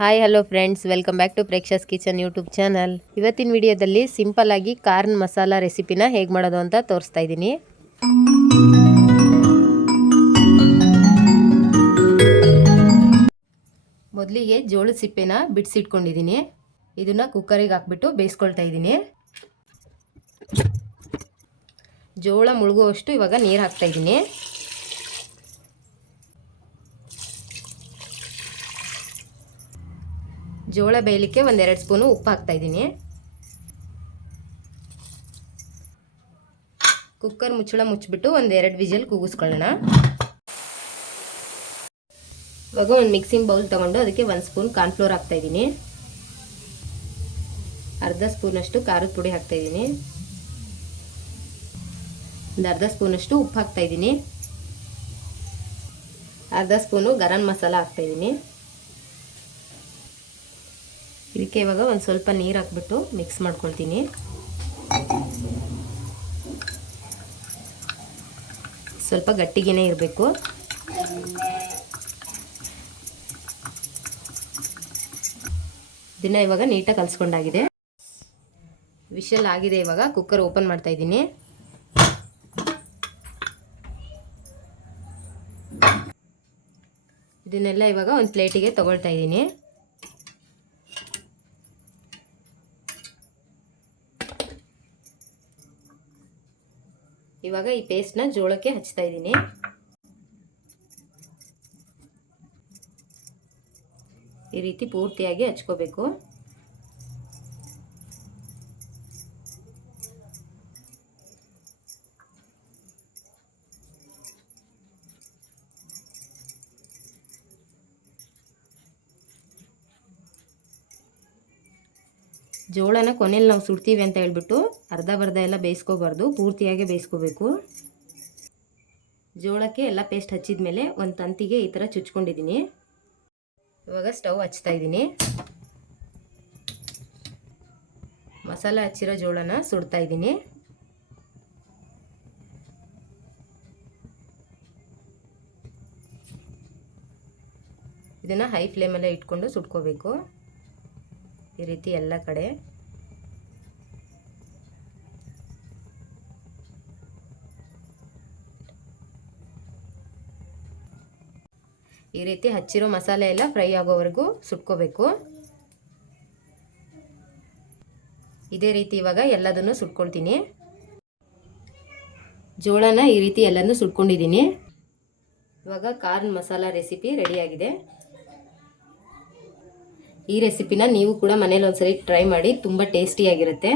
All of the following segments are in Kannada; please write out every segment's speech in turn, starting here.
Hi hello friends, welcome back to Preksha's kitchen YouTube channel. ಇವತ್ತಿನ ವಿಡಿಯೋದಲ್ಲಿ ಸಿಂಪಲ್ ಆಗಿ ಕಾರ್ನ್ ಮಸಾಲ ರೆಸಿಪಿನ ಹೇಗೆ ಮಾಡೋದು ಅಂತ ತೋರಿಸ್ತಾ ಇದ್ದೀನಿ. ಮೊದಲಿಗೆ ಜೋಳದ ಸಿಪ್ಪೆನ ಬಿಡಿಸಿಟ್ಕೊಂಡಿದ್ದೀನಿ. ಇದನ್ನ ಕುಕ್ಕರಿಗೆ ಹಾಕ್ಬಿಟ್ಟು ಬೇಯಿಸ್ಕೊಳ್ತಾ ಇದ್ದೀನಿ. ಜೋಳ ಮುಳುಗುವಷ್ಟು ಇವಾಗ ನೀರು ಹಾಕ್ತಾ ಇದ್ದೀನಿ. ಜೋಳ ಬೇಯಲಿಕ್ಕೆ 1-2 ಸ್ಪೂನು ಉಪ್ಪು ಹಾಕ್ತಾ ಇದ್ದೀನಿ. ಕುಕ್ಕರ್ ಮುಚ್ಚಳ ಮುಚ್ಚಿಬಿಟ್ಟು 1-2 ವಿಜಿಲ್ ಕೂಗಿಸ್ಕೊಳ್ಳೋಣ. ಇವಾಗ ಒಂದು ಮಿಕ್ಸಿಂಗ್ ಬೌಲ್ ತಗೊಂಡು ಅದಕ್ಕೆ 1 ಸ್ಪೂನ್ ಕಾರ್ನ್ಫ್ಲೋರ್ ಹಾಕ್ತಾ ಇದ್ದೀನಿ. ಅರ್ಧ ಸ್ಪೂನಷ್ಟು ಖಾರದ ಪುಡಿ ಹಾಕ್ತಾ ಇದ್ದೀನಿ. ಒಂದು ಅರ್ಧ ಸ್ಪೂನಷ್ಟು ಉಪ್ಪು ಹಾಕ್ತಾ ಇದ್ದೀನಿ. ಅರ್ಧ ಸ್ಪೂನು ಗರಂ ಮಸಾಲ ಹಾಕ್ತಾ ಇದ್ದೀನಿ. ಇದಕ್ಕೆ ಇವಾಗ ಒಂದು ಸ್ವಲ್ಪ ನೀರು ಹಾಕ್ಬಿಟ್ಟು ಮಿಕ್ಸ್ ಮಾಡ್ಕೊಳ್ತೀನಿ. ಸ್ವಲ್ಪ ಗಟ್ಟಿಗೆನೇ ಇರಬೇಕು. ಇದನ್ನ ಇವಾಗ ನೀಟಾಗಿ ಕಲಿಸ್ಕೊಂಡಾಗಿದೆ. ವಿಷಲ್ ಆಗಿದೆ. ಇವಾಗ ಕುಕ್ಕರ್ ಓಪನ್ ಮಾಡ್ತಾ ಇದ್ದೀನಿ. ಇದನ್ನೆಲ್ಲ ಇವಾಗ ಒಂದು ಪ್ಲೇಟಿಗೆ ತಗೊಳ್ತಾ ಇದ್ದೀನಿ. ಇವಾಗ ಈ ಪೇಸ್ಟ್ನ ಜೋಳಕ್ಕೆ ಹಚ್ತಾ ಇದ್ದೀನಿ. ಈ ರೀತಿ ಪೂರ್ತಿಯಾಗಿ ಹಚ್ಕೋಬೇಕು. ಜೋಳನ ಕೊನೆಯಲ್ಲಿ ನಾವು ಸುಡ್ತೀವಿ ಅಂತ ಹೇಳ್ಬಿಟ್ಟು ಅರ್ಧ ಎಲ್ಲ ಬೇಯಿಸ್ಕೋಬಾರ್ದು, ಪೂರ್ತಿಯಾಗಿ ಬೇಯಿಸ್ಕೋಬೇಕು. ಜೋಳಕ್ಕೆ ಎಲ್ಲ ಪೇಸ್ಟ್ ಹಚ್ಚಿದ ಮೇಲೆ ಒಂದು ತಂತಿಗೆ ಈ ಥರ ಚುಚ್ಕೊಂಡಿದ್ದೀನಿ. ಇವಾಗ ಸ್ಟವ್ ಹಚ್ತಾ ಇದ್ದೀನಿ. ಮಸಾಲ ಹಚ್ಚಿರೋ ಜೋಳನ ಸುಡ್ತಾ ಇದ್ದೀನಿ. ಇದನ್ನು ಹೈ ಫ್ಲೇಮಲ್ಲೇ ಇಟ್ಕೊಂಡು ಸುಟ್ಕೋಬೇಕು. ಈ ರೀತಿ ಎಲ್ಲ ಕಡೆ. ಈ ರೀತಿ ಹಚ್ಚಿರೋ ಮಸಾಲೆ ಎಲ್ಲ ಫ್ರೈ ಆಗೋವರೆಗೂ ಸುಟ್ಕೋಬೇಕು. ಇದೇ ರೀತಿ ಇವಾಗ ಎಲ್ಲದನ್ನು ಸುಟ್ಕೊಳ್ತೀನಿ. ಜೋಳನ ಈ ರೀತಿ ಎಲ್ಲನೂ ಸುಟ್ಕೊಂಡಿದ್ದೀನಿ. ಇವಾಗ ಕಾರ್ನ್ ಮಸಾಲ ರೆಸಿಪಿ ರೆಡಿಯಾಗಿದೆ. ಈ ರೆಸಿಪಿನ ನೀವು ಕೂಡ ಮನೇಲಿ ಒಂದ್ಸರಿ ಟ್ರೈ ಮಾಡಿ, ತುಂಬ ಟೇಸ್ಟಿಯಾಗಿರುತ್ತೆ.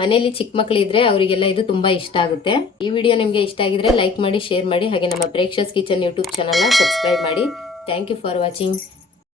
ಮನೇಲಿ ಚಿಕ್ಕ ಮಕ್ಕಳಿದ್ರೆ ಅವರಿಗೆಲ್ಲ ಇದು ತುಂಬ ಇಷ್ಟ ಆಗುತ್ತೆ. ಈ ವಿಡಿಯೋ ನಿಮಗೆ ಇಷ್ಟ ಆಗಿದ್ರೆ ಲೈಕ್ ಮಾಡಿ, ಶೇರ್ ಮಾಡಿ, ಹಾಗೆ ನಮ್ಮ ಪ್ರೇಕ್ಷಾಸ್ ಕಿಚನ್ ಯೂಟ್ಯೂಬ್ ಚಾನಲ್ನ ಸಬ್ಸ್ಕ್ರೈಬ್ ಮಾಡಿ. Thank you for watching.